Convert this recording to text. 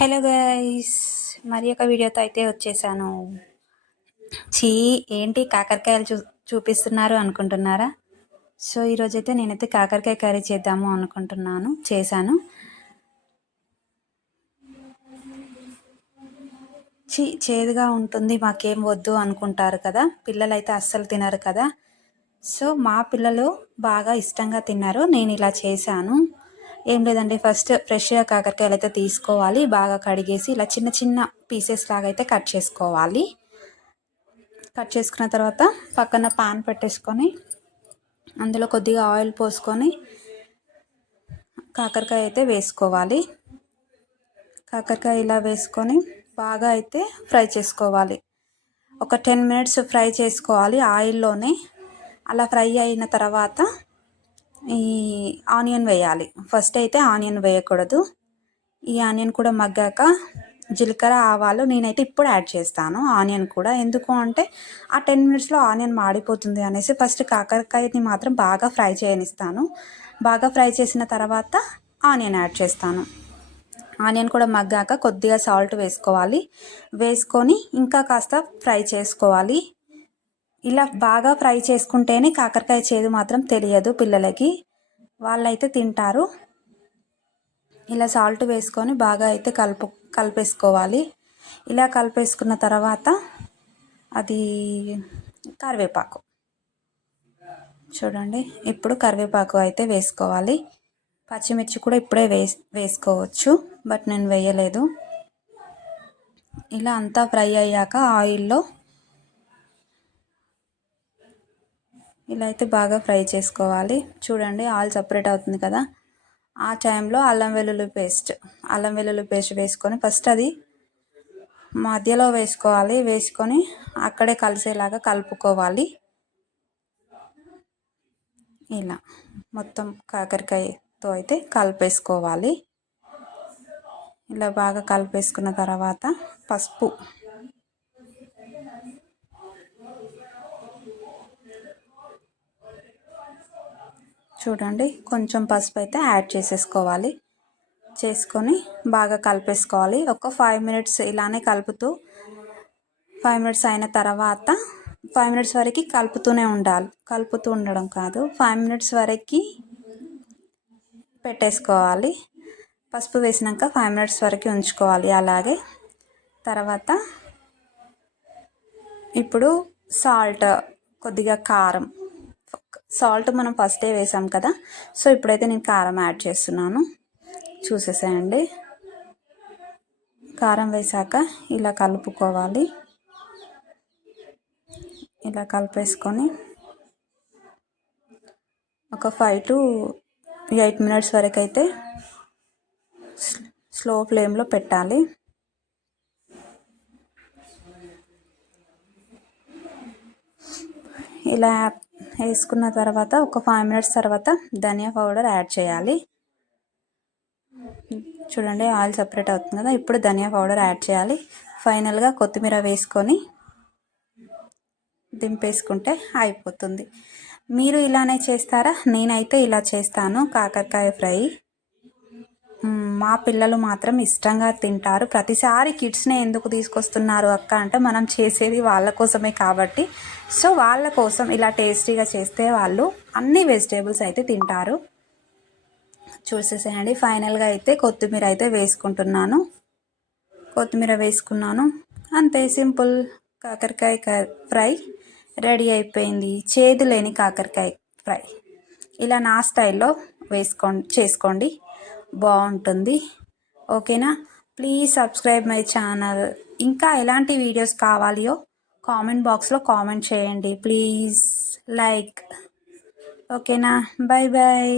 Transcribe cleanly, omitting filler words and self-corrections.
Hello guys, మరి ఒక వీడియోతో అయితే వచ్చేసాను. చీ, ఏంటి కాకరకాయలు చూపిస్తున్నారు అనుకుంటున్నారా? సో ఈరోజైతే నేనైతే కాకరకాయ కర్రీ చేద్దాము అనుకుంటున్నాను, చేశాను. చేదుగా ఉంటుంది, మాకేం వద్దు అనుకుంటారు కదా, పిల్లలైతే అస్సలు తినరు కదా. సో మా పిల్లలు బాగా ఇష్టంగా తిన్నారు. నేను ఇలా చేశాను. ఏం లేదండి, ఫస్ట్ ఫ్రెష్గా కాకరకాయలు అయితే తీసుకోవాలి. బాగా కడిగేసి ఇలా చిన్న చిన్న పీసెస్ లాగా అయితే కట్ చేసుకోవాలి. కట్ చేసుకున్న తర్వాత పక్కన పాన్ పెట్టేసుకొని అందులో కొద్దిగా ఆయిల్ పోసుకొని కాకరకాయ అయితే వేసుకోవాలి. కాకరకాయ ఇలా వేసుకొని బాగా అయితే ఫ్రై చేసుకోవాలి. ఒక 10 మినిట్స్ ఫ్రై చేసుకోవాలి ఆయిల్లోనే. అలా ఫ్రై అయిన తర్వాత ఈ ఆనియన్ వేయాలి. ఫస్ట్ అయితే ఆనియన్ వేయకూడదు. ఈ ఆనియన్ కూడా మగ్గాక జీలకర్ర, ఆవాలు నేనైతే ఇప్పుడు యాడ్ చేస్తాను ఆనియన్ కూడా. ఎందుకు అంటే ఆ 10 మినిట్స్లో ఆనియన్ మాడిపోతుంది అనేసి ఫస్ట్ కాకరకాయని మాత్రం బాగా ఫ్రై చేయనిస్తాను. బాగా ఫ్రై చేసిన తర్వాత ఆనియన్ యాడ్ చేస్తాను. ఆనియన్ కూడా మగ్గాక కొద్దిగా సాల్ట్ వేసుకోవాలి. వేసుకొని ఇంకా కాస్త ఫ్రై చేసుకోవాలి. ఇలా బాగా ఫ్రై చేసుకుంటేనే కాకరకాయ చేదు మాత్రం తెలియదు పిల్లలకి, వాళ్ళైతే తింటారు. ఇలా సాల్ట్ వేసుకొని బాగా అయితే కలిపేసుకోవాలి. ఇలా కలిపేసుకున్న తర్వాత అది కరివేపాకు చూడండి, ఇప్పుడు కరివేపాకు అయితే వేసుకోవాలి. పచ్చిమిర్చి కూడా ఇప్పుడే వేసుకోవచ్చు, బట్ నేను వేయలేదు. ఇలా అంతా ఫ్రై అయ్యాక ఆయిల్లో ఇలా అయితే బాగా ఫ్రై చేసుకోవాలి. చూడండి, ఆయిల్ సపరేట్ అవుతుంది కదా. ఆ టైంలో అల్లం వెల్లుల్లి పేస్ట్ వేసుకొని ఫస్ట్ అది మధ్యలో వేసుకోవాలి. వేసుకొని అక్కడే కలిసేలాగా కలుపుకోవాలి. ఇలా మొత్తం కాకరకాయతో అయితే కలిపేసుకోవాలి. ఇలా బాగా కలిపేసుకున్న తర్వాత పసుపు, చూడండి కొంచెం పసుపు అయితే యాడ్ చేసేసుకోవాలి. చేసుకొని బాగా కలిపేసుకోవాలి. ఒక 5 మినిట్స్ ఇలానే కలుపుతూ 5 మినిట్స్ అయిన తర్వాత 5 మినిట్స్ వరకు కలుపుతూ ఉండడం కాదు, 5 మినిట్స్ వరకు పెట్టేసుకోవాలి. పసుపు వేసినాక 5 మినిట్స్ వరకు ఉంచుకోవాలి అలాగే. తర్వాత ఇప్పుడు సాల్ట్, కొద్దిగా కారం. సాల్ట్ మనం ఫస్టే వేసాం కదా, సో ఇప్పుడైతే నేను కారం యాడ్ చేస్తున్నాను. చూసేసేయండి. కారం వేసాక ఇలా కలుపుకోవాలి. ఇలా కలిపేసుకొని ఒక 5 to 8 మినిట్స్ వరకు అయితే స్లో ఫ్లేమ్లో పెట్టాలి. ఇలా వేసుకున్న తర్వాత ఒక 5 మినిట్స్ తర్వాత ధనియా పౌడర్ యాడ్ చేయాలి. చూడండి, ఆయిల్ సపరేట్ అవుతుంది కదా, ఇప్పుడు ధనియా పౌడర్ యాడ్ చేయాలి. ఫైనల్గా కొత్తిమీర వేసుకొని దింపేసుకుంటే అయిపోతుంది. మీరు ఇలానే చేస్తారా? నేనైతే ఇలా చేస్తాను కాకరకాయ ఫ్రై. మా పిల్లలు మాత్రం ఇష్టంగా తింటారు. ప్రతిసారి కిడ్స్నే ఎందుకు తీసుకొస్తున్నారు అక్క అంటే, మనం చేసేది వాళ్ళ కోసమే కాబట్టి. సో వాళ్ళ కోసం ఇలా టేస్టీగా చేస్తే వాళ్ళు అన్ని వెజిటేబుల్స్ అయితే తింటారు. చూసేసేయండి. ఫైనల్గా అయితే కొత్తిమీర అయితే వేసుకున్నాను. అంతే, సింపుల్ కాకరకాయ ఫ్రై రెడీ అయిపోయింది. చేదు లేని కాకరకాయ ఫ్రై ఇలా నా స్టైల్లో చేసుకోండి, బాగుంటుంది. ఓకేనా? Please subscribe my channel. ఇంకా ఎలాంటి వీడియోస్ కావాలియో కామెంట్ బాక్స్లో కామెంట్ చేయండి ప్లీజ్. లైక్. ఓకేనా? Bye bye.